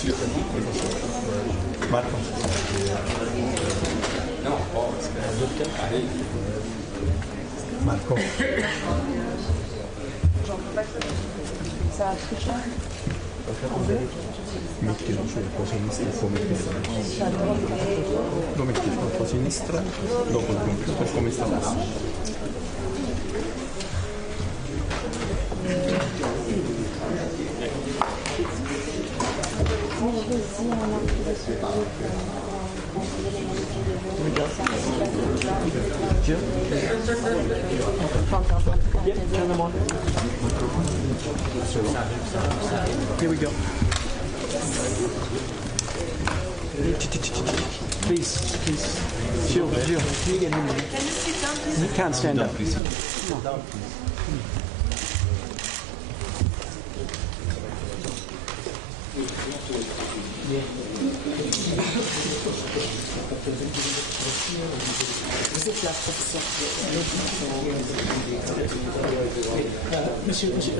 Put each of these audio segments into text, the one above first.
Marco. Marco. Ça va tricher. Mettilo sul tuo sinistra come lo metti sul tuo sinistra dopo il computer come sta adesso. Here we go. Please. Jill, can you get him? He can't stand up. Monsieur Hussin.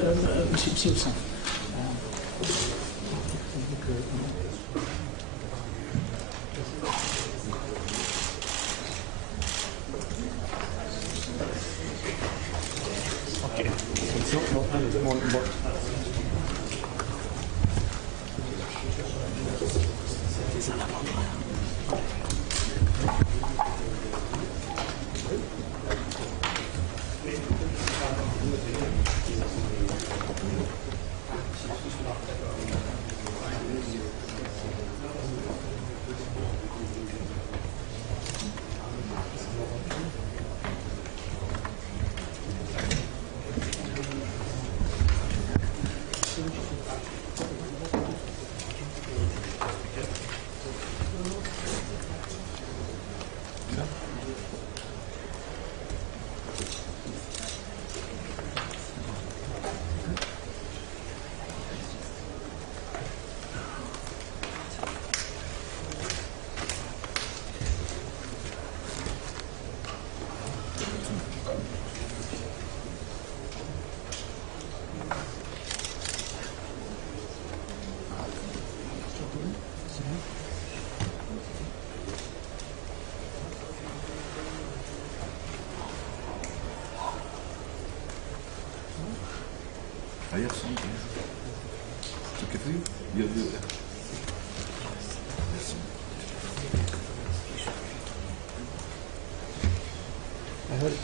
I have something. It's okay for you? You have your... I heard it.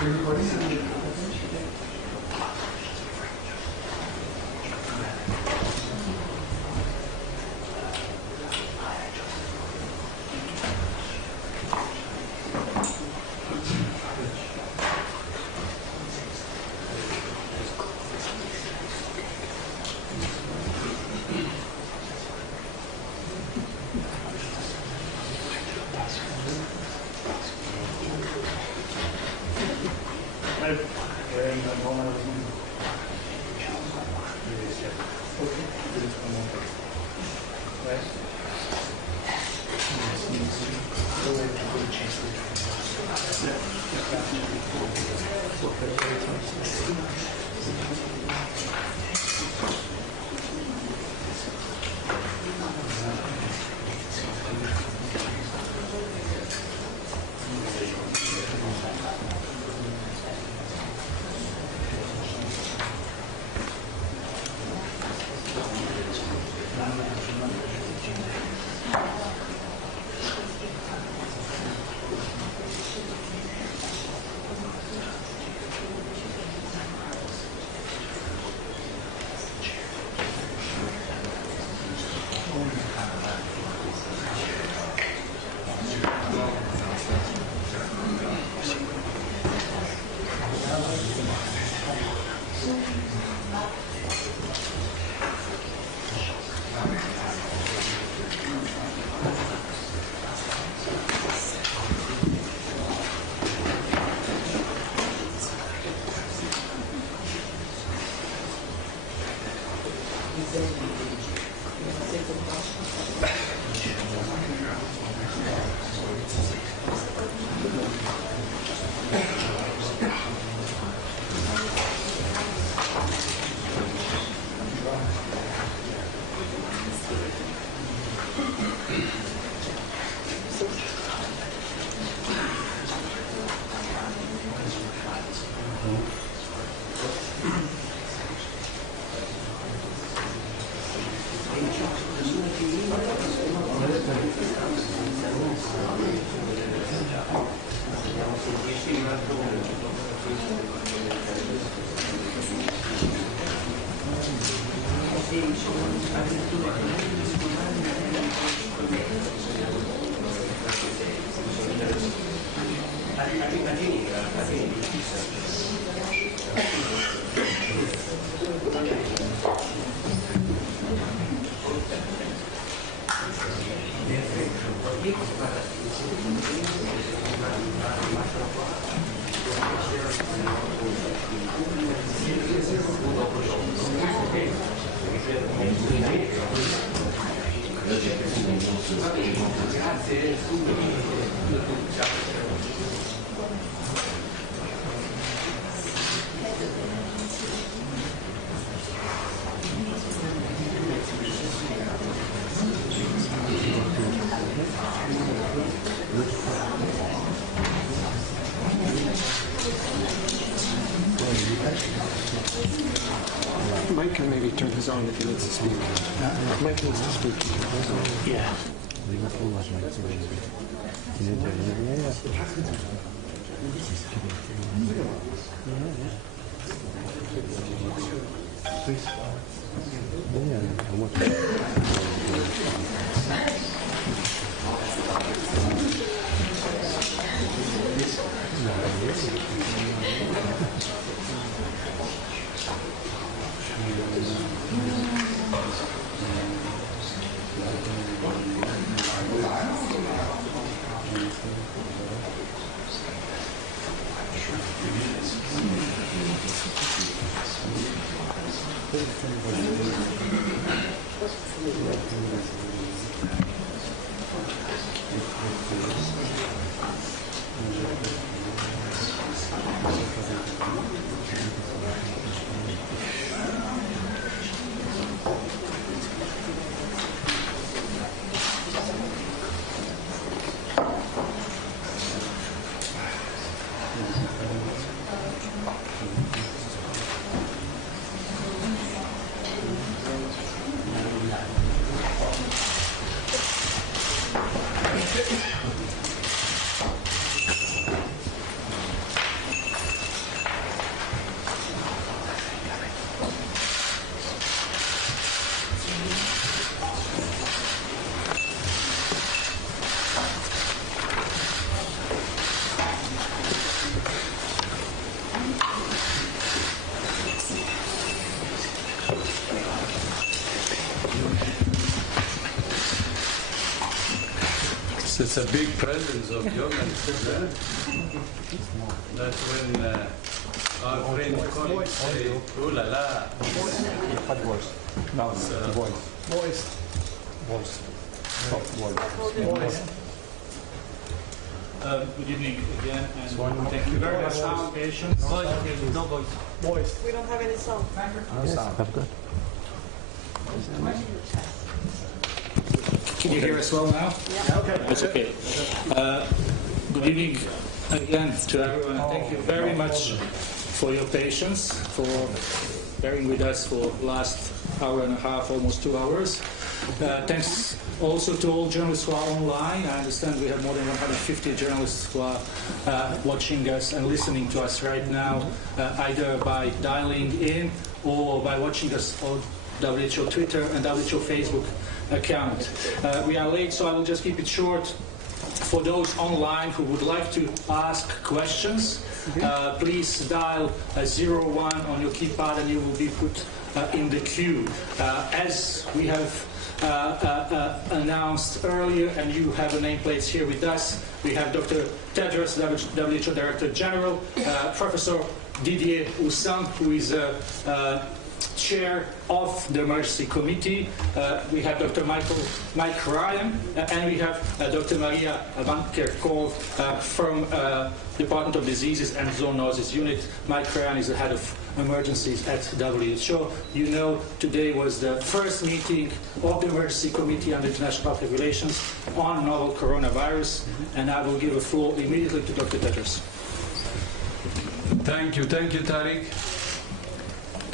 Everybody Mike can maybe turn his on if he needs to speak. Mike needs to speak. Yeah. It's a big presence of Germans. That's when our friend colleagues say, oh la la. Not voice. No, voice. Voice. Voice. Soft voice. Good evening again, and thank you very much for your patience. No voice. Voice. We don't have any sound. That's good. Can you hear us well now? Yeah. Okay. That's okay. Good evening again to everyone. Thank you very much for your patience, for bearing with us for the last hour and a half, almost 2 hours. Thanks also to all journalists who are online. I understand we have more than 150 journalists who are watching us and listening to us right now, either by dialing in or by watching us on WHO Twitter and WHO Facebook account. We are late, so I will just keep it short. For those online who would like to ask questions, please dial 01 on your keypad and you will be put in the queue. As we have announced earlier, and you have the nameplates here with us, we have Dr. Tedros, WHO Director General, Professor Didier Houssin, who is Chair of the Emergency Committee. We have Dr. Mike Ryan, and we have Dr. Maria van Kerkhove from Department of Diseases and Zoonoses Unit. Mike Ryan is the head of emergencies at WHO. You know, today was the first meeting of the Emergency Committee on International Public Relations on novel coronavirus, and I will give the floor immediately to Dr. Tedros. Thank you, Tariq.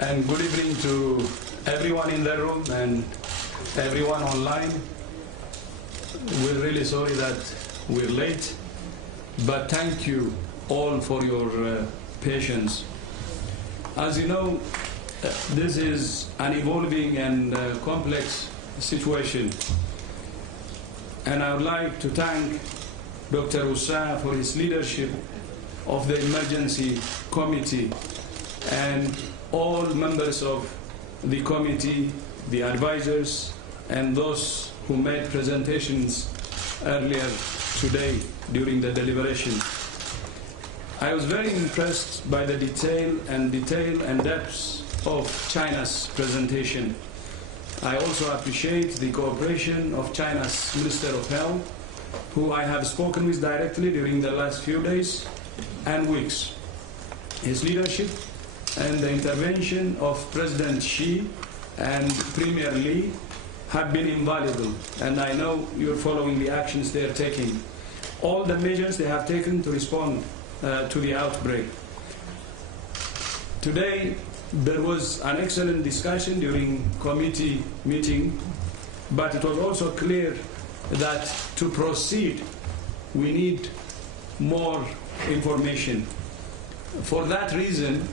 And good evening to everyone in the room and everyone online. We're really sorry that we're late, but thank you all for your patience. As you know, this is an evolving and complex situation. And I would like to thank Dr. Houssin for his leadership of the Emergency Committee and all members of the committee, the advisors, and those who made presentations earlier today during the deliberation. I was very impressed by the detail and depth of China's presentation. I also appreciate the cooperation of China's Minister of Health, who I have spoken with directly during the last few days and weeks. His leadership and the intervention of President Xi and Premier Li have been invaluable, and I know you're following the actions they are taking. All the measures they have taken to respond to the outbreak. Today, there was an excellent discussion during committee meeting, but it was also clear that to proceed, we need more information. For that reason,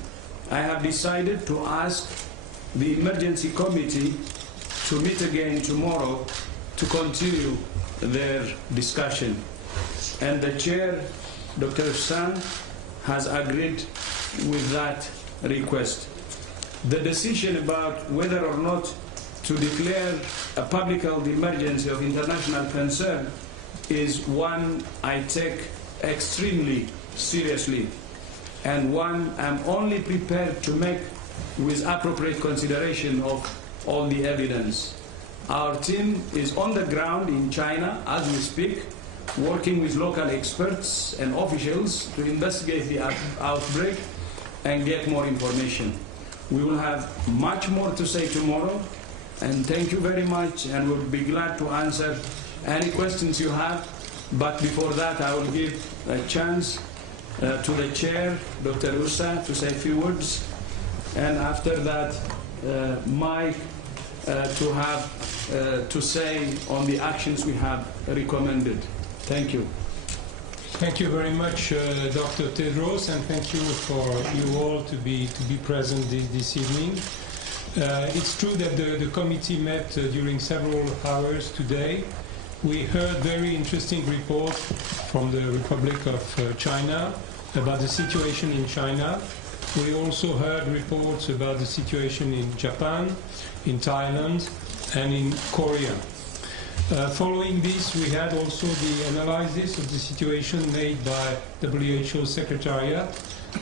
I have decided to ask the Emergency Committee to meet again tomorrow to continue their discussion. And the chair, Dr. Houssin, has agreed with that request. The decision about whether or not to declare a public health emergency of international concern is one I take extremely seriously, and one I'm only prepared to make with appropriate consideration of all the evidence. Our team is on the ground in China as we speak, working with local experts and officials to investigate the outbreak and get more information. We will have much more to say tomorrow, and thank you very much, and we'll be glad to answer any questions you have. But before that, I will give a chance to the chair, Dr. Houssin, to say a few words, and after that, Mike to have to say on the actions we have recommended. Thank you. Thank you very much, Dr. Tedros, and thank you for you all to be present this evening. It's true that the committee met during several hours today. We heard very interesting reports from the Republic of China about the situation in China. We also heard reports about the situation in Japan, in Thailand, and in Korea. Following this, we had also the analysis of the situation made by WHO Secretariat,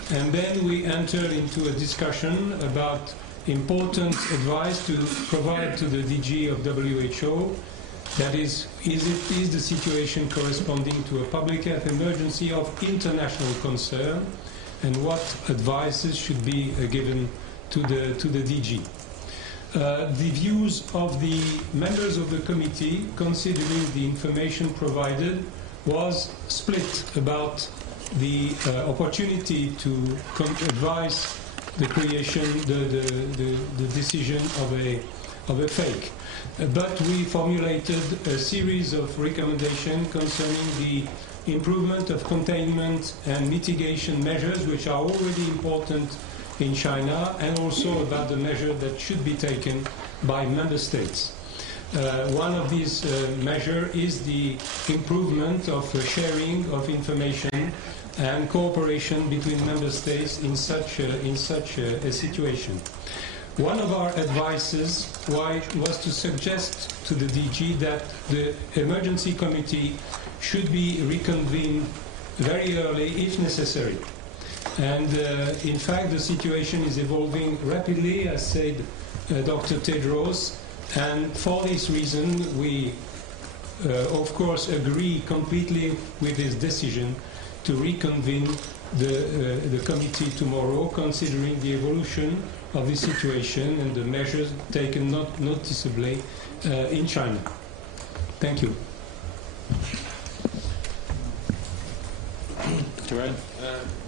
and then we entered into a discussion about important advice to provide to the DG of WHO. That is the situation corresponding to a public health emergency of international concern, and what advices should be given to the DG. The views of the members of the committee, considering the information provided, was split about the opportunity to advise the creation, the decision of a fake. But we formulated a series of recommendations concerning the improvement of containment and mitigation measures, which are already important in China, and also about the measure that should be taken by member states. One of these measures is the improvement of sharing of information and cooperation between member states in such a situation. One of our advices was to suggest to the DG that the emergency committee should be reconvened very early if necessary. And in fact, the situation is evolving rapidly, as said Dr. Tedros, and for this reason we of course agree completely with his decision to reconvene the committee tomorrow, considering the evolution of the situation and the measures taken not noticeably in China. Thank you.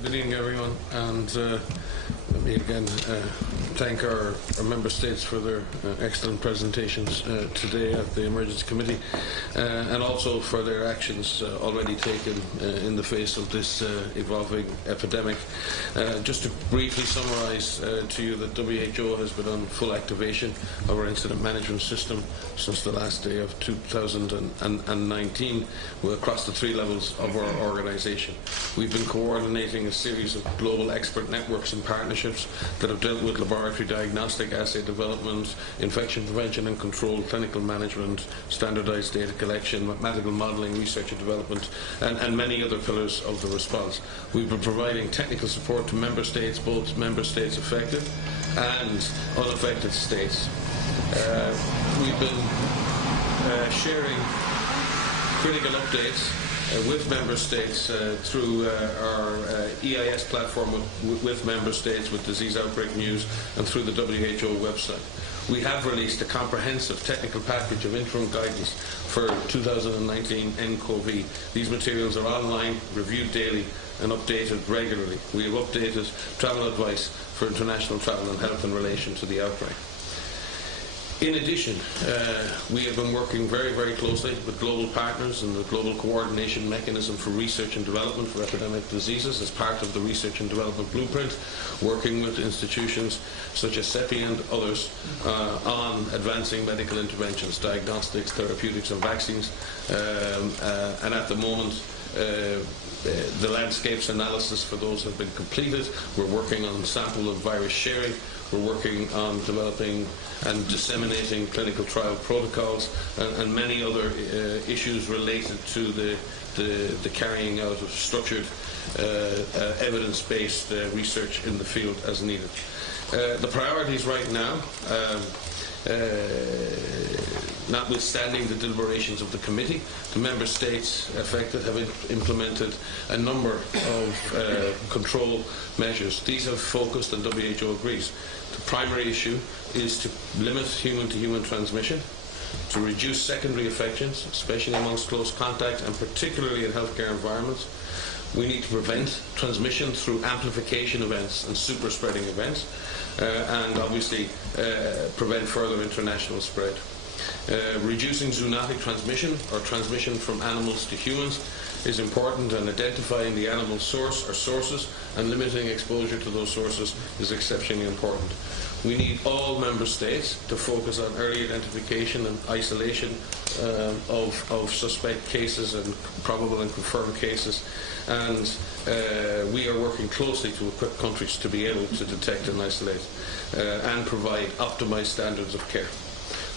Good evening, everyone, and let me again thank our member states for their excellent presentations today at the Emergency Committee, and also for their actions already taken in the face of this evolving epidemic. Just to briefly summarise to you that WHO has been on full activation of our incident management system since the last day of 2019 across the three levels of our organisation. We've been coordinating a series of global expert networks and partnerships that have dealt with laboratory diagnostic, assay development, infection prevention and control, clinical management, standardised data collection, mathematical modelling, research and development, and many other pillars of the response. We've been providing technical support to member states, both member states affected and unaffected states. We've been sharing critical updates with member states through our EIS platform with member states, with disease outbreak news, and through the WHO website. We have released a comprehensive technical package of interim guidance for 2019 nCoV. These materials are online, reviewed daily, and updated regularly. We have updated travel advice for international travel and health in relation to the outbreak. In addition, we have been working very, very closely with global partners and the Global Coordination Mechanism for Research and Development for Epidemic Diseases as part of the Research and Development Blueprint, working with institutions such as CEPI and others on advancing medical interventions, diagnostics, therapeutics and vaccines. And at the moment, the landscapes analysis for those have been completed. We're working on sample and virus sharing. We're working on developing and disseminating clinical trial protocols and many other issues related to the carrying out of structured evidence-based research in the field as needed. The priorities right now, notwithstanding the deliberations of the committee, the member states affected have implemented a number of control measures. These have focused, and WHO agrees, the primary issue is to limit human-to-human transmission, to reduce secondary infections, especially amongst close contact and particularly in healthcare environments. We need to prevent transmission through amplification events and super spreading events, and obviously prevent further international spread. Reducing zoonotic transmission, or transmission from animals to humans, is important, and identifying the animal source or sources and limiting exposure to those sources is exceptionally important. We need all member states to focus on early identification and isolation of suspect cases and probable and confirmed cases, and we are working closely to equip countries to be able to detect and isolate and provide optimized standards of care.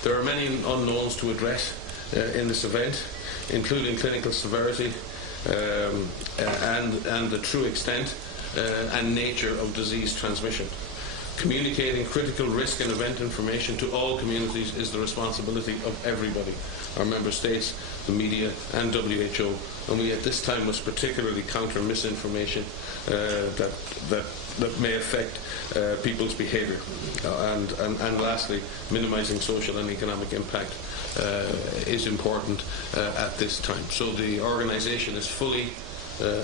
There are many unknowns to address in this event, including clinical severity and the true extent and nature of disease transmission. Communicating critical risk and event information to all communities is the responsibility of everybody, our member states, the media and WHO, and we at this time must particularly counter misinformation that may affect people's behaviour. And lastly, minimising social and economic impact is important at this time. So the organisation is fully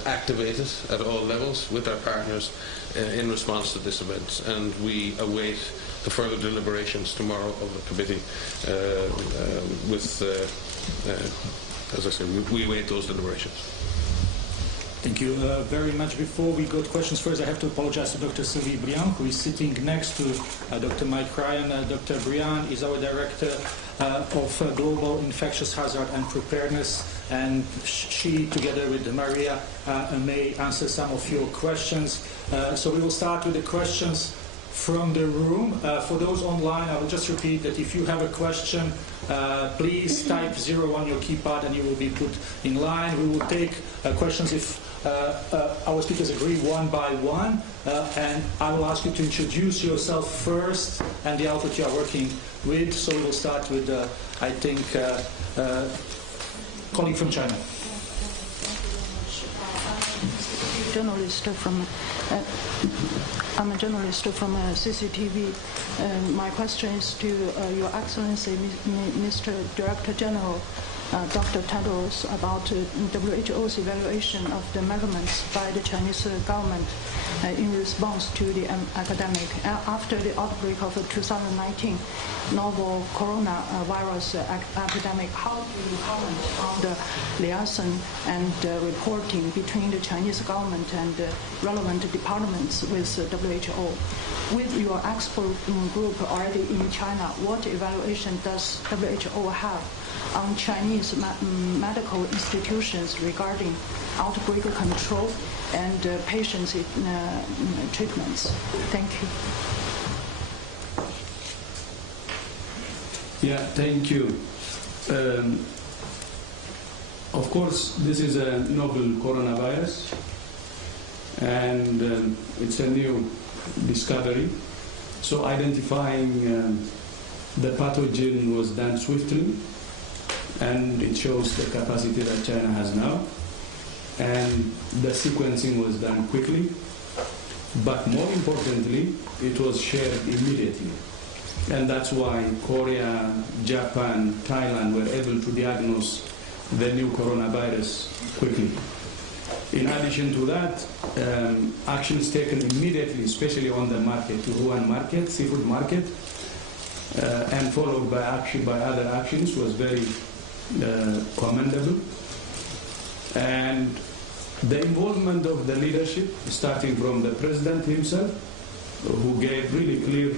activated at all levels with our partners in response to this event, and we await the further deliberations tomorrow of the committee as I said, we await those deliberations. Thank you very much. Before we go to questions, first I have to apologize to Dr. Sylvie Briand, who is sitting next to Dr. Mike Ryan. Dr. Briand is our Director of Global Infectious Hazard and Preparedness, and she, together with Maria, may answer some of your questions. So we will start with the questions from the room. For those online, I will just repeat that if you have a question, please type 0 on your keypad and you will be put in line. We will take questions if our speakers agree one by one, and I will ask you to introduce yourself first and the outlet you are working with. So we will start with, I think, colleague from China. I'm a journalist from CCTV. My question is to Your Excellency, Mr. Director General, Dr. Tedros, about WHO's evaluation of the measurements by the Chinese government in response to the epidemic. After the outbreak of the 2019 novel coronavirus epidemic, how do you comment on the liaison and reporting between the Chinese government and relevant departments with WHO? With your expert group already in China, what evaluation does WHO have on Chinese medical institutions regarding outbreak control and patients' treatments? Thank you. Yeah, thank you. Of course, this is a novel coronavirus, and it's a new discovery. So identifying the pathogen was done swiftly, and it shows the capacity that China has now. And the sequencing was done quickly, but more importantly, it was shared immediately. And that's why Korea, Japan, Thailand were able to diagnose the new coronavirus quickly. In addition to that, actions taken immediately, especially on the market, Wuhan market, seafood market, and followed by other actions was very commendable. And the involvement of the leadership, starting from the president himself, who gave really clear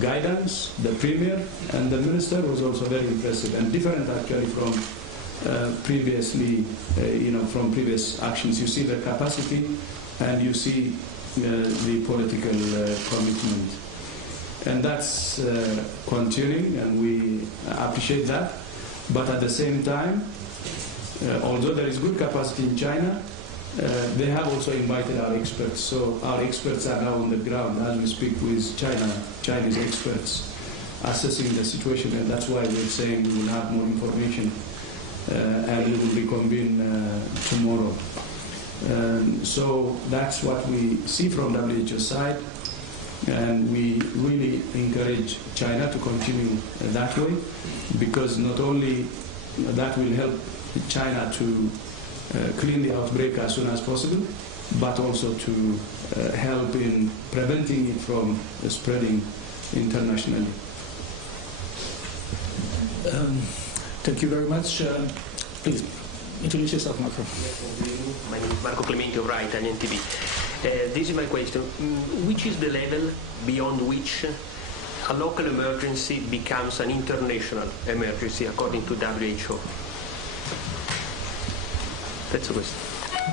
guidance, the premier and the minister, was also very impressive and different actually from previously, from previous actions. You see the capacity and you see the political commitment. And that's continuing, and we appreciate that. But at the same time, although there is good capacity in China, they have also invited our experts. So our experts are now on the ground as we speak with Chinese experts assessing the situation, and that's why we're saying we will have more information and we will reconvene tomorrow. So that's what we see from WHO side, and we really encourage China to continue that way, because not only that will help China to clean the outbreak as soon as possible, but also to help in preventing it from spreading internationally. Thank you very much. Please introduce yourself, Marco. My name is Marco Clementi of Rai Italian TV. This is my question. Which is the level beyond which a local emergency becomes an international emergency according to WHO? That's the question.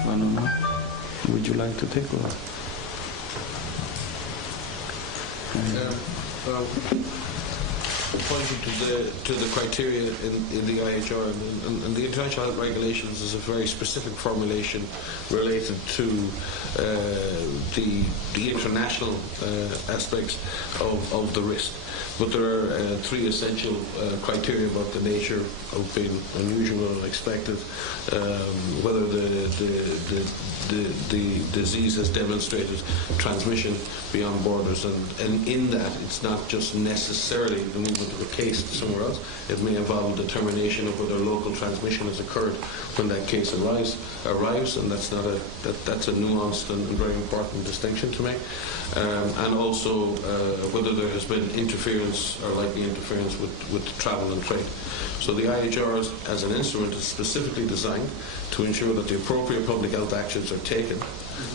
I don't know. Would you like to take over? pointed to the criteria in the IHR, and the International Health Regulations is a very specific formulation related to the international aspects of the risk. But there are three essential criteria about the nature of being unusual or unexpected, whether the disease has demonstrated transmission beyond borders, and in that it's not just necessarily the movement of a case to somewhere else. It may involve a determination of whether local transmission has occurred when that case arrives, and that's a nuanced and very important distinction to make. And also whether there has been interference or likely interference with travel and trade. So the IHR as an instrument is specifically designed to ensure that the appropriate public health actions are taken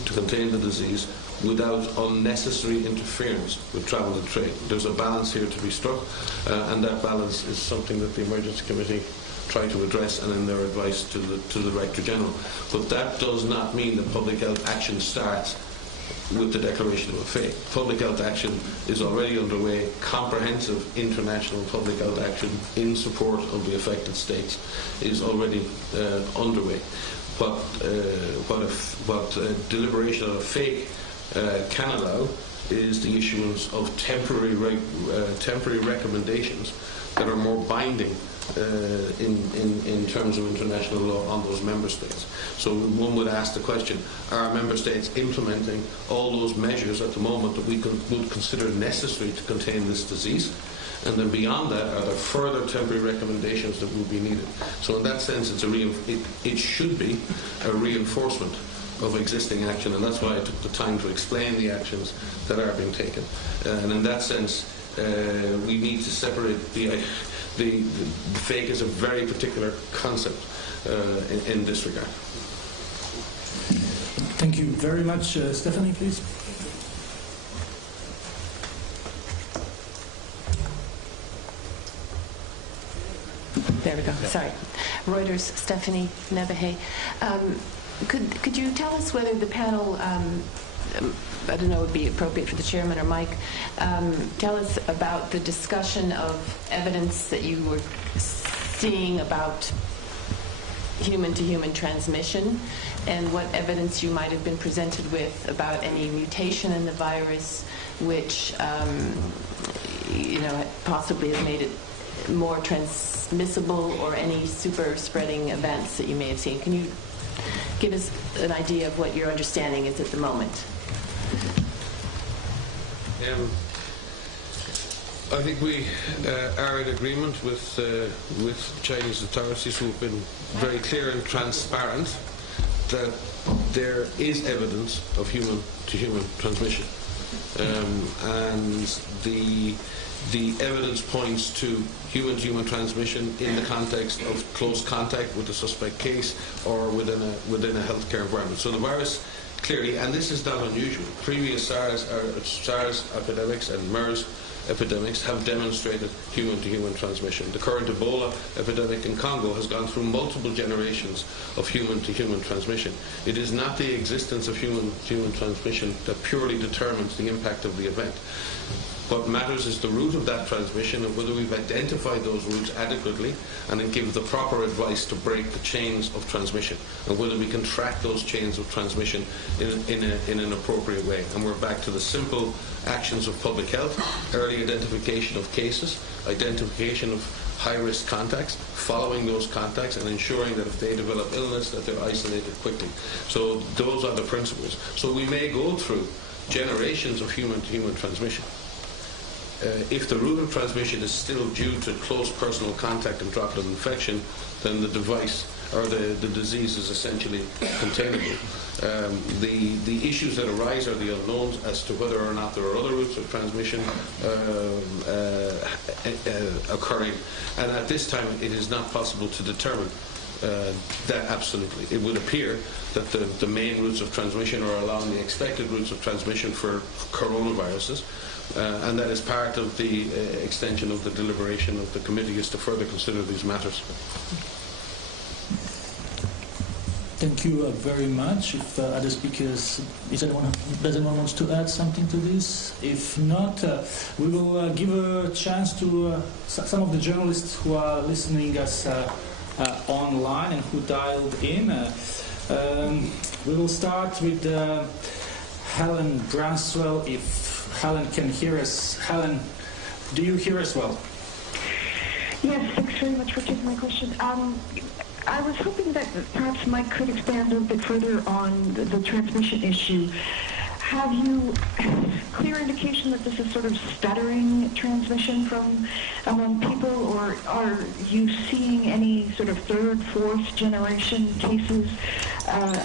to contain the disease without unnecessary interference with travel and trade. There's a balance here to be struck, and that balance is something that the Emergency Committee try to address and in their advice to the Director General. But that does not mean that public health action starts with the declaration of a fake. Public health action is already underway. Comprehensive international public health action in support of the affected states is already underway. What deliberation of a fake can allow is the issuance of temporary recommendations that are more binding in terms of international law on those member states. So one would ask the question, are member states implementing all those measures at the moment that we would consider necessary to contain this disease? And then beyond that, are there further temporary recommendations that will be needed? So in that sense, it should be a reinforcement of existing action, and that's why I took the time to explain the actions that are being taken. And in that sense, we need to separate the fake is a very particular concept in this regard. Thank you very much. Stephanie, please. There we go. Sorry. Reuters, Stephanie Nebehe. Could you tell us whether the panel, I don't know, would be appropriate for the chairman or Mike, tell us about the discussion of evidence that you were seeing about human-to-human transmission, and what evidence you might have been presented with about any mutation in the virus which possibly has made it more transmissible, or any super spreading events that you may have seen. Can you give us an idea of what your understanding is at the moment? I think we are in agreement with Chinese authorities, who have been very clear and transparent that there is evidence of human-to-human transmission, and the evidence points to human-to-human transmission in the context of close contact with the suspect case or within a healthcare environment. So the virus clearly, and this is not unusual, previous SARS epidemics and MERS epidemics have demonstrated human-to-human transmission. The current Ebola epidemic in Congo has gone through multiple generations of human-to-human transmission. It is not the existence of human-to-human transmission that purely determines the impact of the event. What matters is the route of that transmission, and whether we've identified those routes adequately and then give the proper advice to break the chains of transmission, and whether we can track those chains of transmission in an appropriate way. And we're back to the simple actions of public health: early identification of cases, identification of high-risk contacts, following those contacts, and ensuring that if they develop illness, that they're isolated quickly. So those are the principles. So we may go through generations of human-to-human transmission. If the route of transmission is still due to close personal contact and droplet infection, then the device or the disease is essentially containable. The issues that arise are the unknowns as to whether or not there are other routes of transmission occurring, and at this time it is not possible to determine that absolutely. It would appear that the main routes of transmission are along the expected routes of transmission for coronaviruses, and that is part of the extension of the deliberation of the committee, is to further consider these matters. Thank you very much. If other speakers, does anyone wants to add something to this? If not, we will give a chance to some of the journalists who are listening us online and who dialed in. We will start with Helen Branswell, if Helen can hear us. Helen, do you hear us well? Yes, thanks very much for taking my question. I was hoping that perhaps Mike could expand a bit further on the transmission issue. Have you clear indication that this is sort of stuttering transmission from among people, or are you seeing any sort of third, fourth generation cases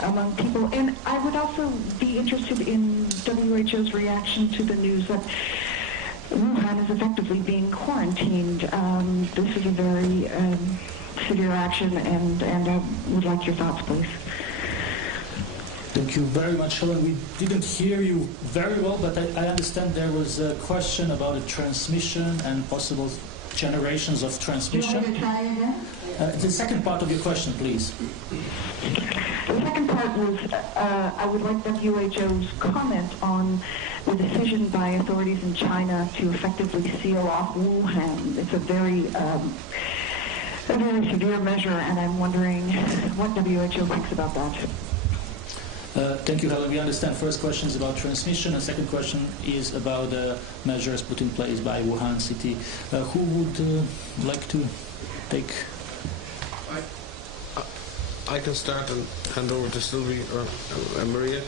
among people? And I would also be interested in WHO's reaction to the news that Wuhan is effectively being quarantined. This is a very severe action, and I would like your thoughts, please. Thank you very much, Helen. We didn't hear you very well, but I understand there was a question about a transmission and possible generations of transmission. Do you want me to try again? The second part of your question, please. The second part was I would like WHO's comment on the decision by authorities in China to effectively seal off Wuhan. It's a very severe measure, and I'm wondering what WHO thinks about that. Thank you, Helen. We understand first question is about transmission, and second question is about measures put in place by Wuhan city. Who would like to take? I can start and hand over to Sylvie or Maria.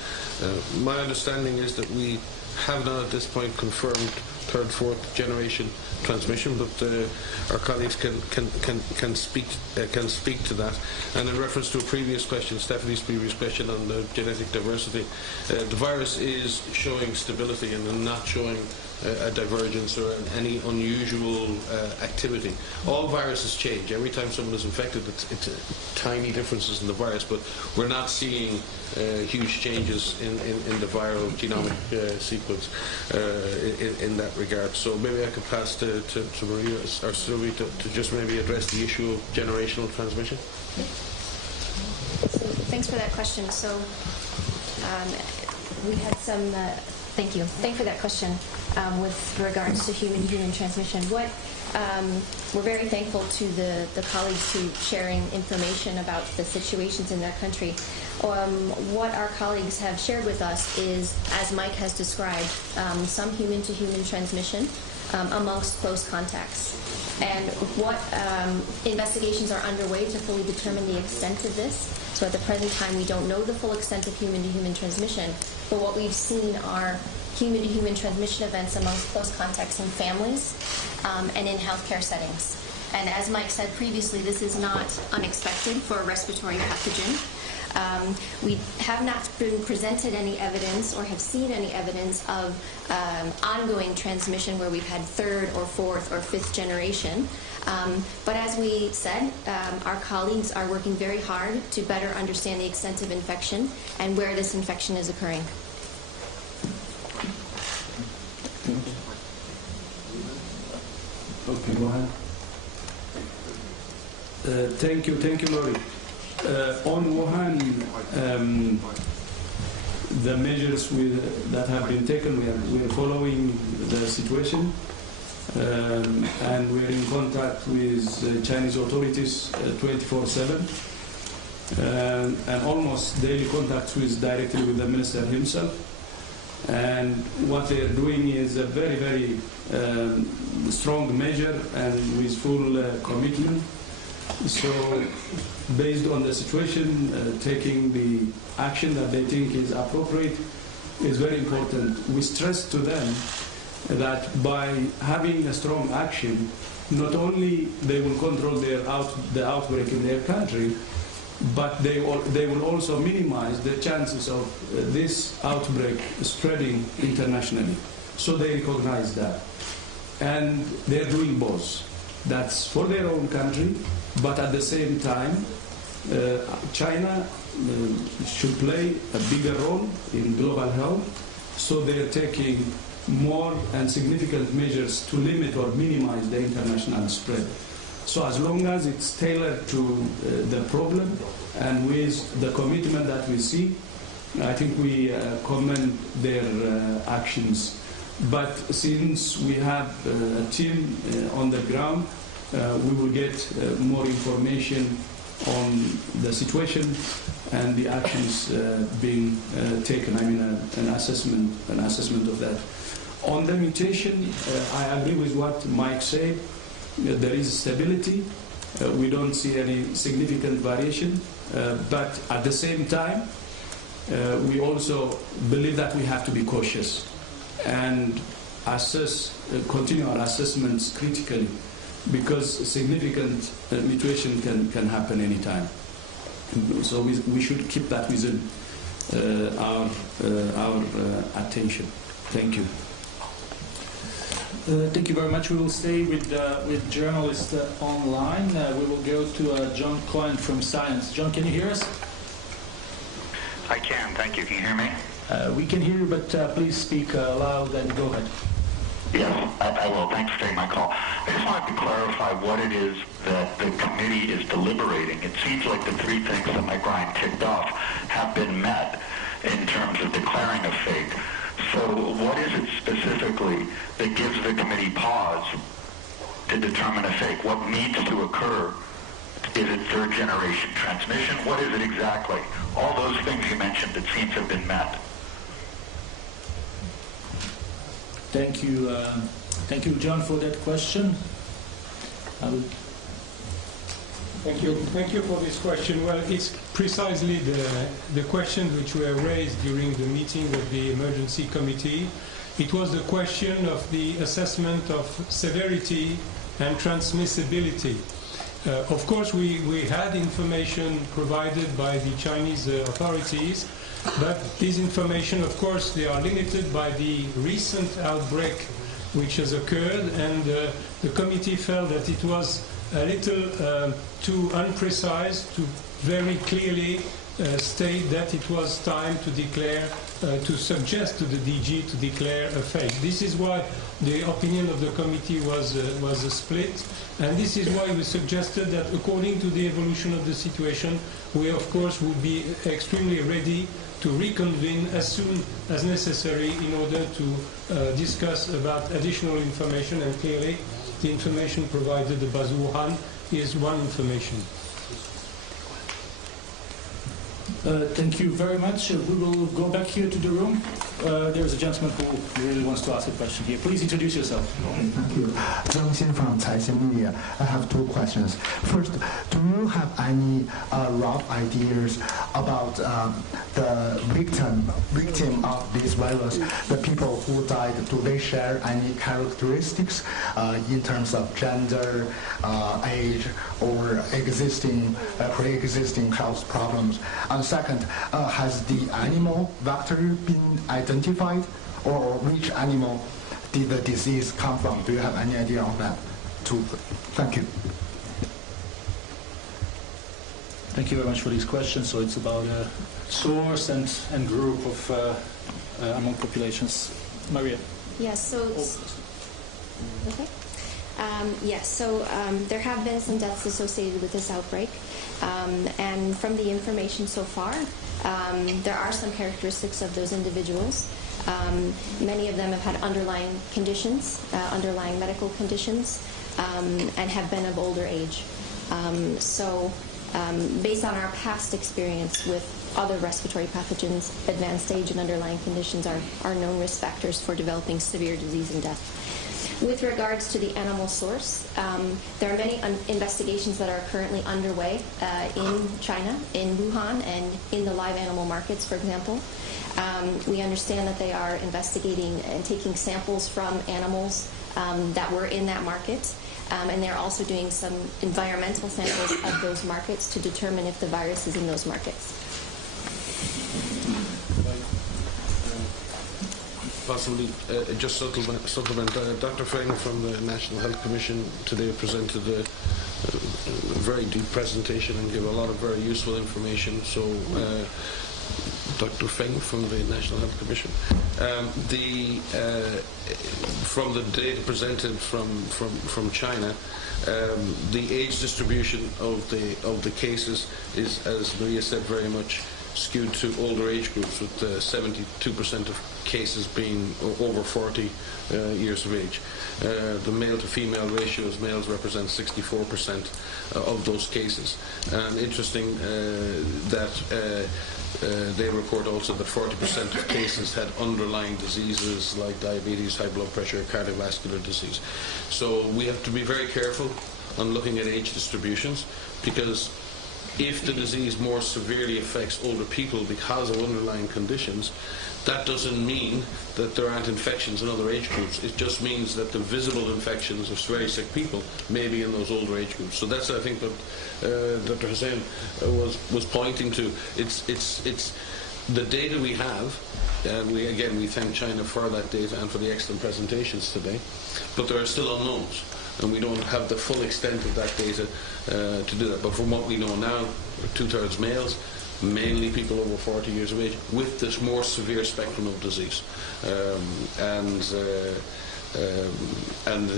My understanding is that we have not at this point confirmed third, fourth generation transmission, but our colleagues can speak to that. And in reference to a previous question, Stephanie's previous question on the genetic diversity, the virus is showing stability and not showing a divergence or any unusual activity. All viruses change. Every time someone is infected, it's tiny differences in the virus, but we're not seeing huge changes in the viral genomic sequence in that regard. So maybe I could pass to Maria or Sylvie to just maybe address the issue of generational transmission. So thanks for that question. So we had some. Thank you. Thank you for that question with regards to human-to-human transmission. We're very thankful to the colleagues who sharing information about the situations in their country. What our colleagues have shared with us is, as Mike has described, some human-to-human transmission amongst close contacts. And what investigations are underway to fully determine the extent of this. So at the present time, we don't know the full extent of human-to-human transmission, but what we've seen are human-to-human transmission events amongst close contacts in families and in healthcare settings. And as Mike said previously, this is not unexpected for a respiratory pathogen. We have not been presented any evidence or have seen any evidence of ongoing transmission where we've had third or fourth or fifth generation. But as we said, our colleagues are working very hard to better understand the extent of infection and where this infection is occurring. Okay, go ahead. Thank you, Laurie. On Wuhan, the measures that have been taken, we are following the situation, and we are in contact with Chinese authorities 24/7, and almost daily contact directly with the minister himself. And what they are doing is a very, very strong measure and with full commitment. So based on the situation, taking the action that they think is appropriate is very important. We stress to them that by having a strong action, not only they will control the outbreak in their country, but they will also minimize the chances of this outbreak spreading internationally. So they recognize that. And they're doing both. That's for their own country, but at the same time, China should play a bigger role in global health, so they're taking more and significant measures to limit or minimize the international spread. So as long as it's tailored to the problem and with the commitment that we see, I think we commend their actions. But since we have a team on the ground, we will get more information on the situation and the actions being taken. I mean, an assessment of that. On the mutation, I agree with what Mike said. There is stability. We don't see any significant variation. But at the same time, we also believe that we have to be cautious and continue our assessments critically, because significant mutation can happen anytime. So we should keep that within our attention. Thank you. Thank you very much. We will stay with journalists online. We will go to John Cohen from Science. John, can you hear us? I can. Thank you. Can you hear me? We can hear you, but please speak loud and go ahead. Yes, I will. Thanks for taking my call. I just wanted to clarify what it is that the committee is deliberating. It seems like the three things that Mike Ryan ticked off have been met in terms of declaring a fake. So what is it specifically that gives the committee pause to determine a fake? What needs to occur? Is it third generation transmission? What is it exactly? All those things you mentioned, it seems, have been met. Thank you, John, for that question. Thank you for this question. Well, it's precisely the question which were raised during the meeting of the emergency committee. It was the question of the assessment of severity and transmissibility. Of course, we had information provided by the Chinese authorities, but this information, of course, they are limited by the recent outbreak which has occurred, and the committee felt that it was a little too unprecise to very clearly state that it was time to declare, to suggest to the DG to declare a fake. This is why the opinion of the committee was a split, and this is why we suggested that according to the evolution of the situation, we of course would be extremely ready to reconvene as soon as necessary in order to discuss about additional information, and clearly the information provided by Wuhan is one information. Thank you very much. We will go back here to the room. There's a gentleman who really wants to ask a question here. Please introduce yourself. Thank you. Zhang Xin from Caixin Media. I have two questions. First, do you have any rough ideas about the victim of this virus, the people who died? Do they share any characteristics in terms of gender, age, or pre-existing health problems? And second, has the animal vector been identified, or which animal did the disease come from? Do you have any idea on that too? Thank you. Thank you very much for these questions. So it's about source and group of among populations. Maria. Yes. So it's, okay. Yes. So there have been some deaths associated with this outbreak, and from the information so far, there are some characteristics of those individuals. Many of them have had underlying conditions, underlying medical conditions, and have been of older age. Based on our past experience with other respiratory pathogens, advanced age and underlying conditions are known risk factors for developing severe disease and death. With regards to the animal source, there are many investigations that are currently underway in China, in Wuhan, and in the live animal markets, for example. We understand that they are investigating and taking samples from animals that were in that market, and they're also doing some environmental samples of those markets to determine if the virus is in those markets. Possibly just supplement. Dr. Feng from the National Health Commission today presented a very deep presentation and gave a lot of very useful information. So Dr. Feng from the National Health Commission. From the data presented from China, the age distribution of the cases is, as Maria said, very much skewed to older age groups, with 72% of cases being over 40 years of age. The male to female ratios, males represent 64% of those cases. And interesting that they report also that 40% of cases had underlying diseases like diabetes, high blood pressure, cardiovascular disease. So we have to be very careful on looking at age distributions, because if the disease more severely affects older people because of underlying conditions, that doesn't mean that there aren't infections in other age groups. It just means that the visible infections of very sick people may be in those older age groups. So that's, I think, what Dr. Hussain was pointing to. It's the data we have, and we thank China for that data and for the excellent presentations today, but there are still unknowns, and we don't have the full extent of that data to do that. But from what we know now, we're 2/3 males, mainly people over 40 years of age, with this more severe spectrum of disease. And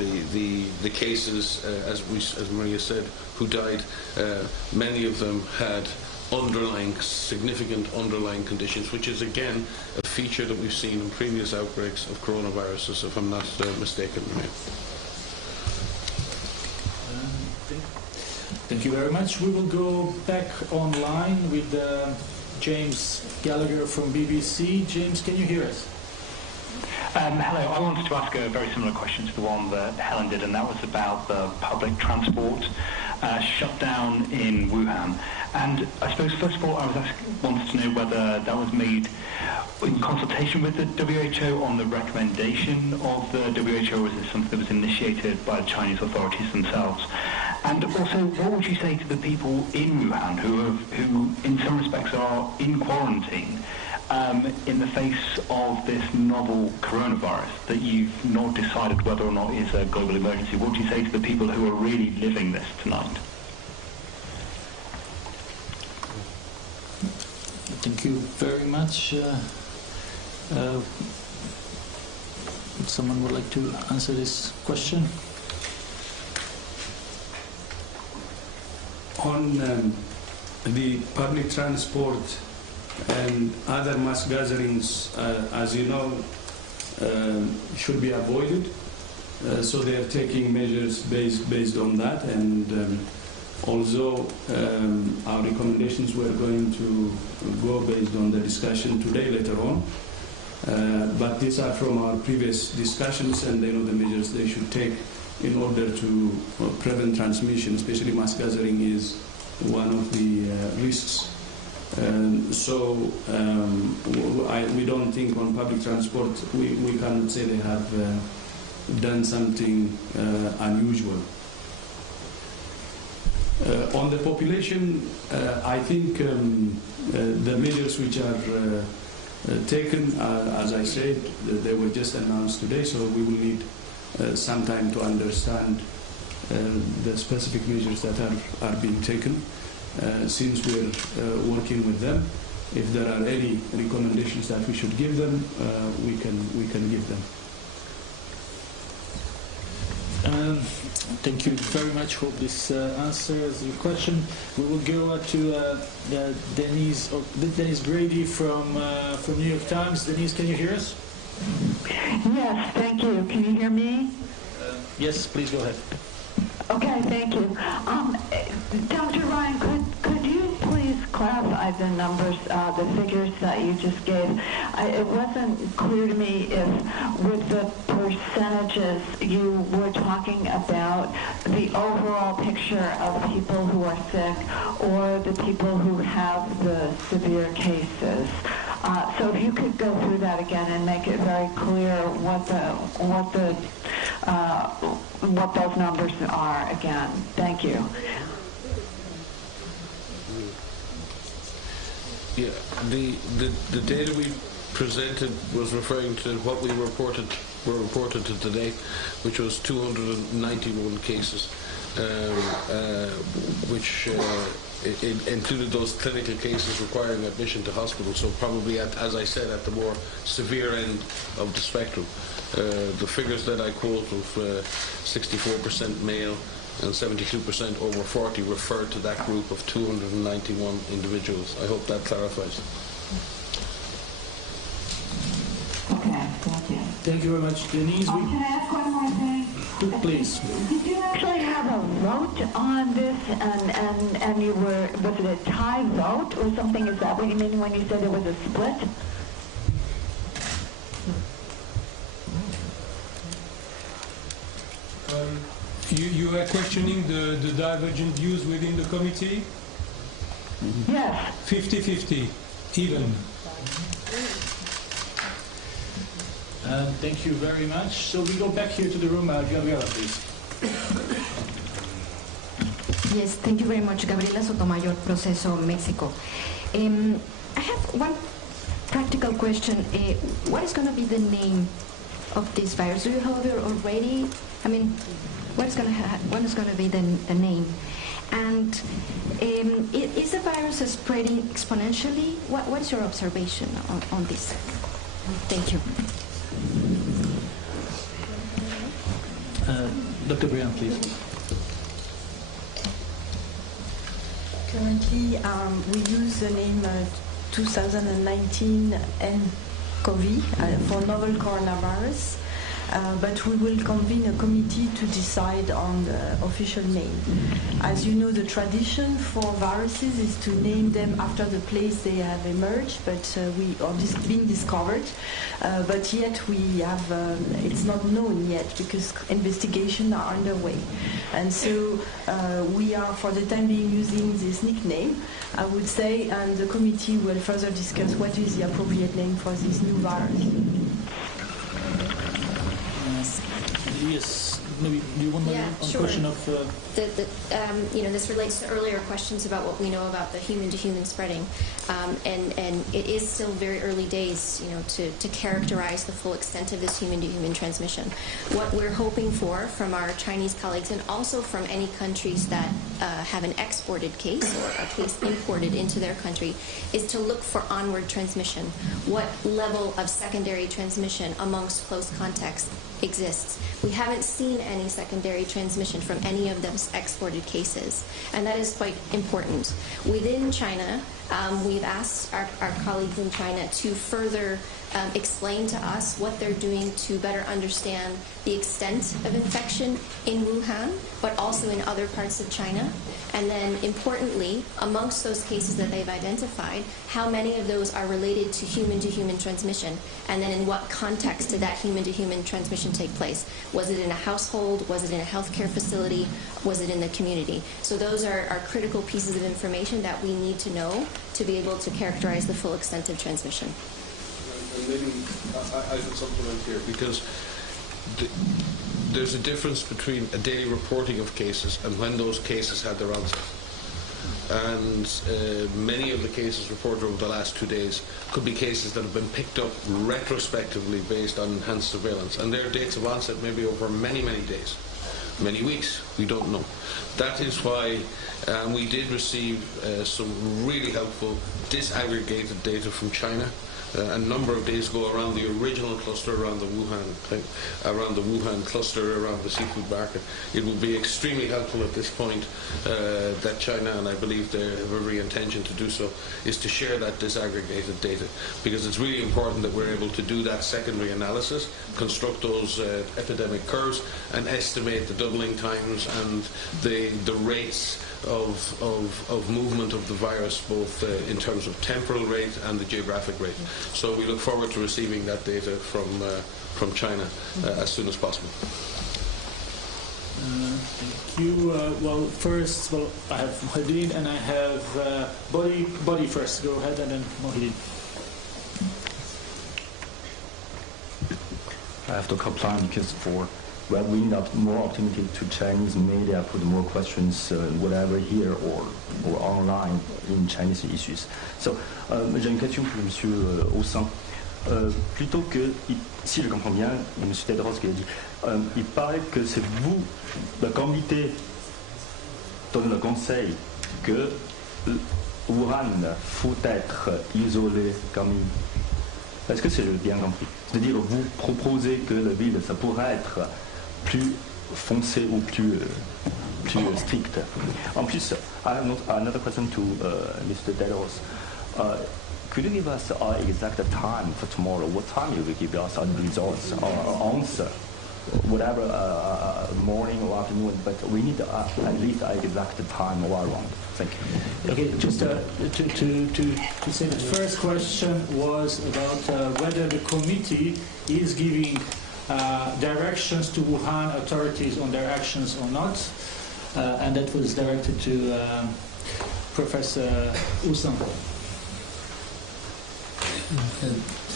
the cases, as Maria said, who died, many of them had significant underlying conditions, which is again a feature that we've seen in previous outbreaks of coronaviruses, if I'm not mistaken. Thank you very much. We will go back online with James Gallagher from BBC. James, can you hear us? Hello. I wanted to ask a very similar question to the one that Helen did, and that was about the public transport shutdown in Wuhan. And I suppose, first of all, I wanted to know whether that was made in consultation with the WHO on the recommendation of the WHO, or was it something that was initiated by the Chinese authorities themselves? And also, what would you say to the people in Wuhan who in some respects are in quarantine in the face of this novel coronavirus that you've not decided whether or not is a global emergency? What would you say to the people who are really living this tonight? Thank you very much. Someone would like to answer this question? On the public transport and other mass gatherings, as you know, should be avoided. So they are taking measures based on that. And although our recommendations were going to go based on the discussion today later on, but these are from our previous discussions, and they know the measures they should take in order to prevent transmission, especially mass gathering is one of the risks. We don't think on public transport, we cannot say they have done something unusual. On the population, I think the measures which are taken, as I said, they were just announced today, so we will need some time to understand the specific measures that are being taken. Since we're working with them, if there are any recommendations that we should give them, we can give them. Thank you very much. Hope this answers your question. We will go to Denise Grady from New York Times. Denise, can you hear us? Yes, thank you. Can you hear me? Yes, please go ahead. Okay, thank you. Dr. Ryan, could you please clarify the numbers, the figures that you just gave? It wasn't clear to me if with the percentages you were talking about the overall picture of people who are sick or the people who have the severe cases. So if you could go through that again and make it very clear what those numbers are again. Thank you. Yeah, the data we presented was referring to what were reported to today, which was 291 cases. which it included those clinical cases requiring admission to hospital, so probably, as I said, at the more severe end of the spectrum. The figures that I quote of 64% male and 72% over 40 refer to that group of 291 individuals. I hope that clarifies. Okay, thank you. Thank you very much, Denise. Can I ask one more thing? Please. Did you actually have a vote on this, and you were, was it a tie vote or something? Is that what you mean when you said there was a split? You are questioning the divergent views within the committee? Yes. 50-50, even. Thank you very much. So we go back here to the room. Gabriela, please. Yes, thank you very much. Gabriela Sotomayor, Proceso, Mexico. I have one practical question. What is going to be the name of this virus? Do you have it already? I mean, what is going to be the name? And is the virus spreading exponentially? What is your observation on this? Thank you. Dr. Brian, please. Currently, we use the name 2019 nCoV for novel coronavirus, but we will convene a committee to decide on the official name. As you know, the tradition for viruses is to name them after the place they have emerged, but been discovered. But yet we have, it's not known yet because investigations are underway. And so we are, for the time being, using this nickname, I would say, and the committee will further discuss what is the appropriate name for this new virus. Yes, maybe you want to sure. question of this relates to earlier questions about what we know about the human-to-human spreading, and it is still very early days, to characterize the full extent of this human-to-human transmission. What we're hoping for from our Chinese colleagues, and also from any countries that have an exported case or a case imported into their country, is to look for onward transmission. What level of secondary transmission amongst close contacts exists? We haven't seen any secondary transmission from any of those exported cases, and that is quite important. Within China, we've asked our colleagues in China to further explain to us what they're doing to better understand the extent of infection in Wuhan, but also in other parts of China. And then, importantly, amongst those cases that they've identified, how many of those are related to human-to-human transmission, and then in what context did that human-to-human transmission take place? Was it in a household? Was it in a healthcare facility? Was it in the community? So those are critical pieces of information that we need to know to be able to characterize the full extent of transmission. And maybe I would supplement here, because there's a difference between a daily reporting of cases and when those cases had their onset. And many of the cases reported over the last 2 days could be cases that have been picked up retrospectively based on enhanced surveillance. And their dates of onset may be over many, many days, many weeks. We don't know. That is why we did receive some really helpful disaggregated data from China a number of days ago around the original cluster around the Wuhan cluster around the seafood market. It will be extremely helpful at this point that China, and I believe they have every intention to do so, is to share that disaggregated data, because it's really important that we're able to do that secondary analysis, construct those epidemic curves, and estimate the doubling times and the rates of movement of the virus, both in terms of temporal rate and the geographic rate. So we look forward to receiving that data from China as soon as possible. Thank you. First, I have Mohideen and I have Body first. Go ahead, and then Mohideen. I have to comply because we need more opportunity to Chinese media put more questions, whatever here or online in Chinese issues. So, j'ai une question pour M. Haussin. Plutôt que, si je comprends bien, M. Tedros qui a dit, il paraît que c'est vous, le comité donne le conseil que Wuhan faut être isolé comme... Est-ce que j'ai bien compris? C'est-à-dire vous proposez que la ville, ça pourrait être plus foncé ou plus strict. En plus, I have another question to Mr. Delos. Could you give us our exact time for tomorrow? What time you will give us our results or answer? Whatever, morning or afternoon, but we need at least an exact time or around. Thank you. Okay, just to say the first question was about whether the committee is giving directions to Wuhan authorities on their actions or not, and that was directed to Professor Usam.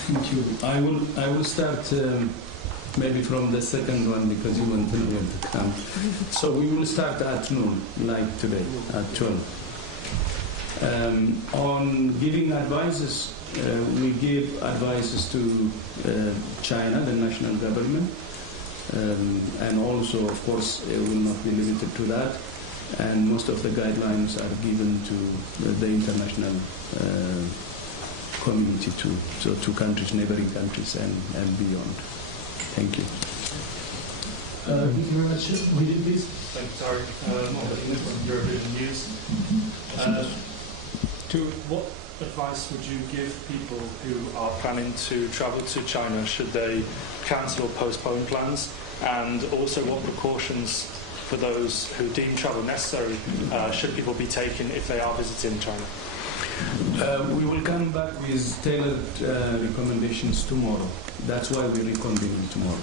Thank you. I will start maybe from the second one because you want to come. So we will start at noon, like today, at 12. On giving advices, we give advices to China, the national government, and also, of course, it will not be limited to that. And most of the guidelines are given to the international community too, so to countries, neighboring countries, and beyond. Thank you. Thank you very much. Will you please? Thank you, sorry. From European News. What advice would you give people who are planning to travel to China should they cancel or postpone plans? And also what precautions for those who deem travel necessary should people be taking if they are visiting China? We will come back with tailored recommendations tomorrow. That's why we reconvene tomorrow.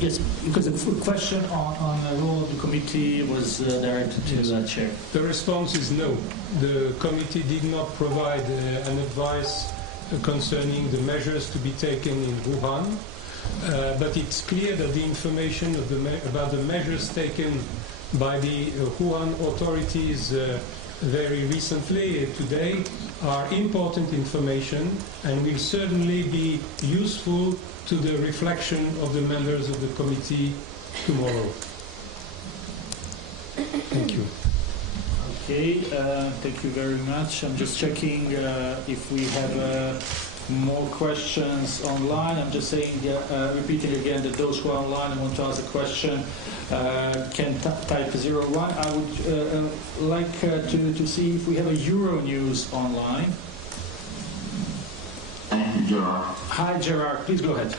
Yes, because the question on the role of the committee was directed to the chair. The response is no. The committee did not provide an advice concerning the measures to be taken in Wuhan, but it's clear that the information about the measures taken by the Wuhan authorities very recently, today, are important information and will certainly be useful to the reflection of the members of the committee tomorrow. Thank you. Okay, thank you very much. I'm just checking if we have more questions online. I'm just saying, repeating again that those who are online and want to ask a question can type 01. I would like to see if we have a Euronews online. Gerard. Hi, Gerard. Please go ahead.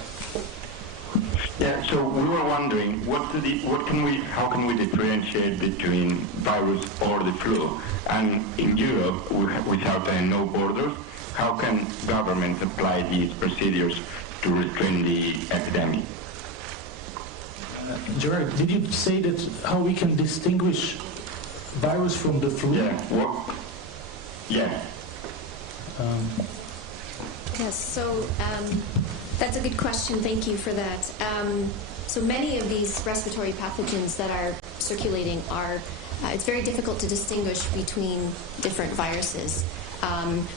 Yeah. So we were wondering, how can we differentiate between virus or the flu? And in Europe, without no borders, how can governments apply these procedures to restrain the epidemic? Gerard, did you say that how we can distinguish virus from the flu? Yeah. Yes, so that's a good question. Thank you for that. So many of these respiratory pathogens that are circulating it's very difficult to distinguish between different viruses.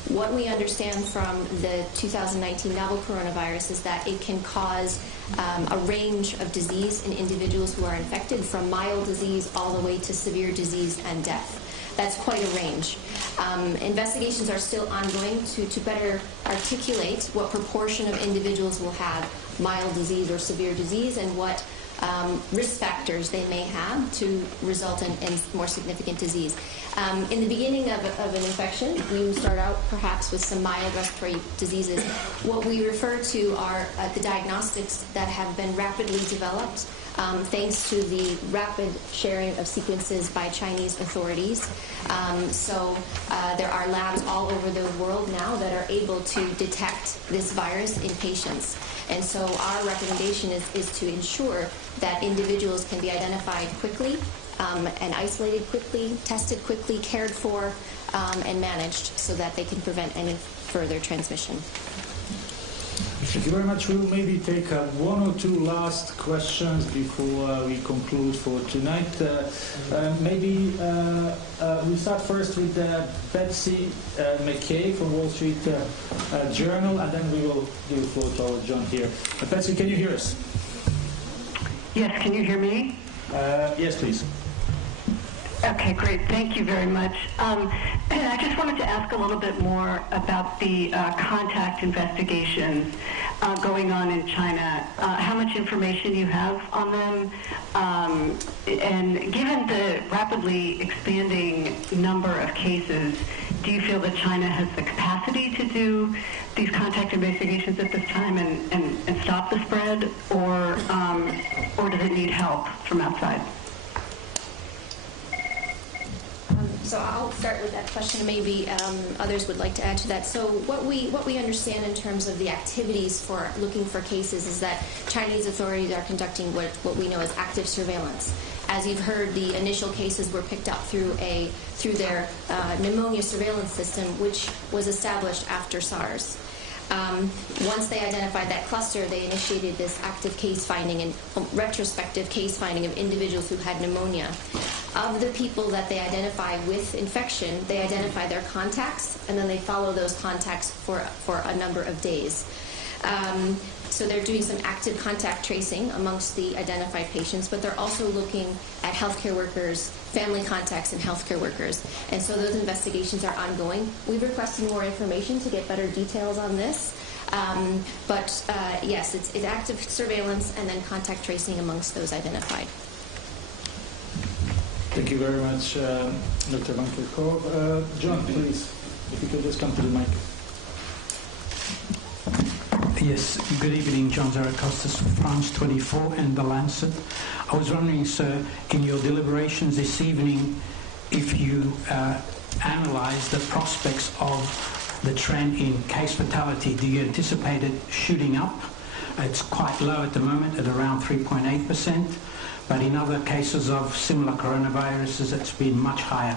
What we understand from the 2019 novel coronavirus is that it can cause a range of disease in individuals who are infected, from mild disease all the way to severe disease and death. That's quite a range. Investigations are still ongoing to better articulate what proportion of individuals will have mild disease or severe disease and what risk factors they may have to result in more significant disease. In the beginning of an infection, we start out perhaps with some mild respiratory diseases. What we refer to are the diagnostics that have been rapidly developed thanks to the rapid sharing of sequences by Chinese authorities. So there are labs all over the world now that are able to detect this virus in patients. And so our recommendation is to ensure that individuals can be identified quickly and isolated quickly, tested quickly, cared for, and managed so that they can prevent any further transmission. Thank you very much. We'll maybe take one or two last questions before we conclude for tonight. Maybe we start first with Betsy McKay from Wall Street Journal, and then we will give the floor to our John here. Betsy, can you hear us? Yes, can you hear me? Yes, please. Okay, great. Thank you very much. I just wanted to ask a little bit more about the contact investigations going on in China, how much information you have on them, and given the rapidly expanding number of cases, do you feel that China has the capacity to do these contact investigations at this time and stop the spread, or does it need help from outside? So I'll start with that question. Maybe others would like to add to that. So what we understand in terms of the activities for looking for cases is that Chinese authorities are conducting what we know as active surveillance. As you've heard, the initial cases were picked up through their pneumonia surveillance system, which was established after SARS. Once they identified that cluster, they initiated this active case finding and retrospective case finding of individuals who had pneumonia. Of the people that they identify with infection, they identify their contacts, and then they follow those contacts for a number of days. So they're doing some active contact tracing amongst the identified patients, but they're also looking at healthcare workers, family contacts, and healthcare workers. And so those investigations are ongoing. We've requested more information to get better details on this. But yes, it's active surveillance and then contact tracing amongst those identified. Thank you very much, Dr. Van Kerkhove. John, please, if you could just come to the mic. Yes, good evening, John Zarakostas, France 24 and The Lancet. I was wondering, sir, in your deliberations this evening, if you analysed the prospects of the trend in case fatality. Do you anticipate it shooting up? It's quite low at the moment at around 3.8%, but in other cases of similar coronaviruses, it's been much higher.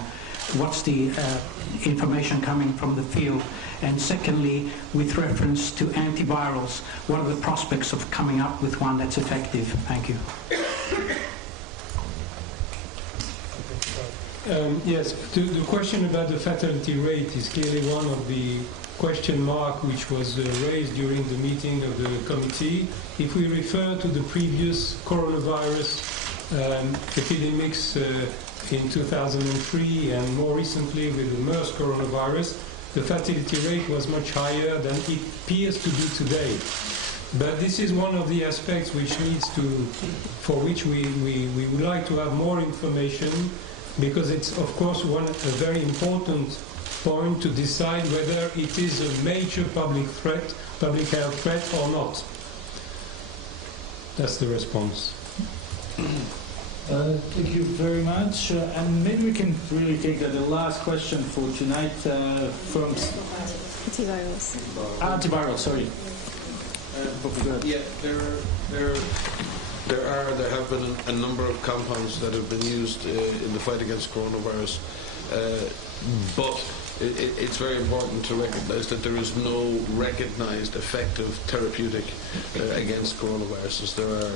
What's the information coming from the field? And secondly, with reference to antivirals, what are the prospects of coming up with one that's effective? Thank you. Yes, the question about the fatality rate is clearly one of the question mark which was raised during the meeting of the committee. If we refer to the previous coronavirus epidemics in 2003 and more recently with the MERS coronavirus, the fatality rate was much higher than it appears to be today. But this is one of the aspects which needs to, for which we would like to have more information, because it's of course a very important point to decide whether it is a major public health threat or not. That's the response. Thank you very much. And maybe we can really take the last question for tonight from... Antivirals. Antivirals, sorry. Yeah, there have been a number of compounds that have been used in the fight against coronavirus, but it's very important to recognize that there is no recognized effective therapeutic against coronaviruses. There are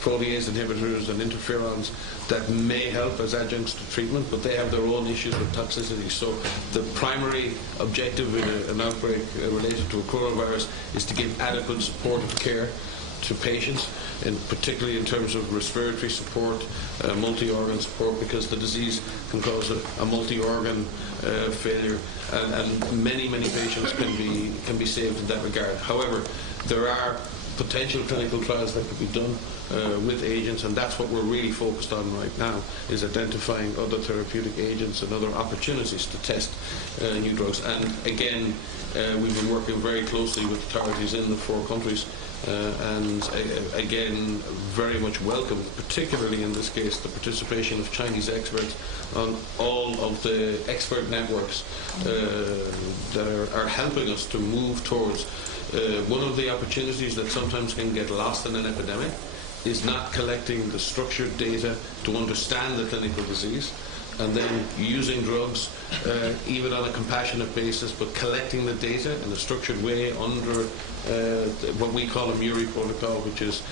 protease inhibitors and interferons that may help as adjuncts to treatment, but they have their own issues with toxicity. So the primary objective in an outbreak related to a coronavirus is to give adequate supportive care to patients, and particularly in terms of respiratory support, multi-organ support, because the disease can cause a multi-organ failure, and many patients can be saved in that regard. However, there are potential clinical trials that could be done with agents, and that's what we're really focused on right now, is identifying other therapeutic agents and other opportunities to test new drugs. And again, we've been working very closely with authorities in the 4 countries, and again, very much welcome, particularly in this case, the participation of Chinese experts on all of the expert networks that are helping us to move towards one of the opportunities that sometimes can get lost in an epidemic is not collecting the structured data to understand the clinical disease, and then using drugs even on a compassionate basis, but collecting the data in a structured way under what we call a MURI protocol, which is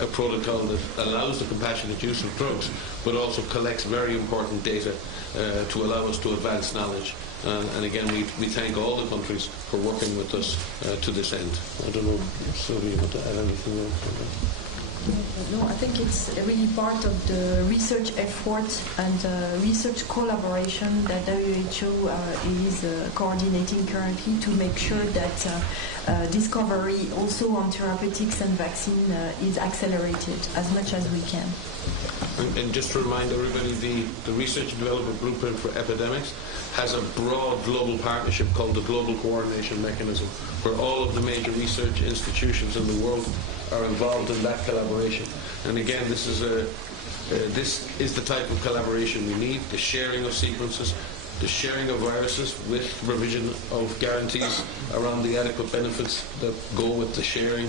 a protocol that allows the compassionate use of drugs, but also collects very important data to allow us to advance knowledge. And again, we thank all the countries for working with us to this end. I don't know, Sylvia, you want to add anything else on that? No, I think it's really part of the research effort and research collaboration that WHO is coordinating currently to make sure that discovery also on therapeutics and vaccine is accelerated as much as we can. And just to remind everybody, the Research and Development Blueprint for Epidemics has a broad global partnership called the Global Coordination Mechanism, where all of the major research institutions in the world are involved in that collaboration. And again, this is the type of collaboration we need: the sharing of sequences, the sharing of viruses with provision of guarantees around the adequate benefits that go with the sharing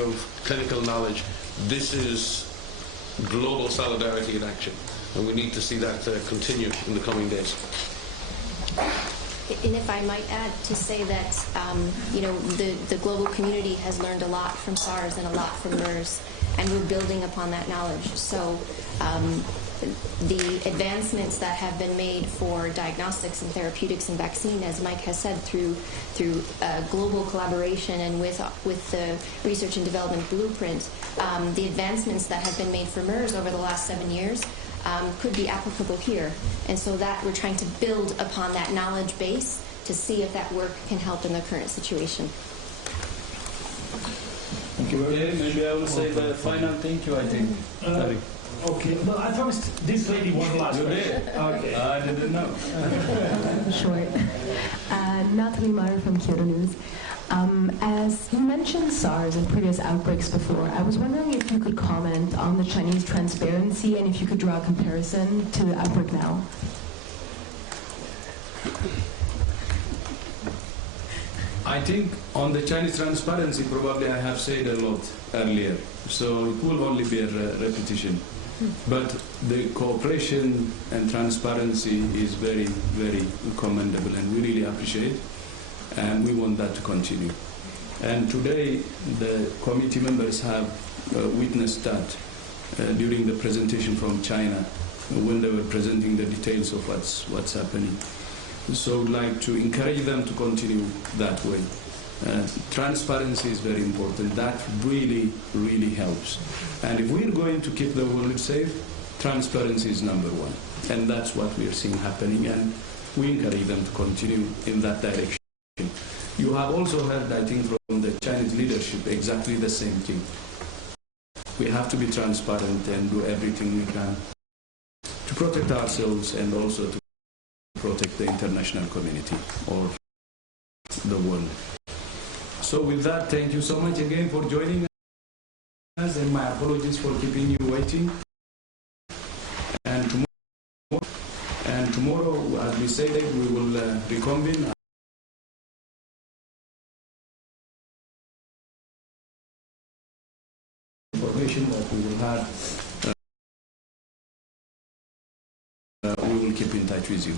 of clinical knowledge. This is global solidarity in action, and we need to see that continue in the coming days. And if I might add to say that, the global community has learned a lot from SARS and a lot from MERS, and we're building upon that knowledge. So the advancements that have been made for diagnostics and therapeutics and vaccine, as Mike has said, through global collaboration and with the Research and Development Blueprint, the advancements that have been made for MERS over the last 7 years could be applicable here. And so that we're trying to build upon that knowledge base to see if that work can help in the current situation. Thank you. Okay, maybe I will say the final thank you, I think. Okay, well, I promised this lady one last question. Okay. I didn't know. Sure. Natalie Meyer from Kyoto News. As you mentioned SARS and previous outbreaks before, I was wondering if you could comment on the Chinese transparency and if you could draw a comparison to the outbreak now. I think on the Chinese transparency, probably I have said a lot earlier, so it will only be a repetition. But the cooperation and transparency is very, very commendable, and we really appreciate it, and we want that to continue. And today, the committee members have witnessed that during the presentation from China, when they were presenting the details of what's happening. So I'd like to encourage them to continue that way. Transparency is very important. That really, really helps. And if we're going to keep the world safe, transparency is number one. And that's what we are seeing happening, and we encourage them to continue in that direction. You have also heard, I think, from the Chinese leadership exactly the same thing. We have to be transparent and do everything we can to protect ourselves and also to protect the international community or the world. So with that, thank you so much again for joining us, and my apologies for keeping you waiting. And tomorrow, as we said, we will reconvene. Information that we will have, we will keep in touch with you.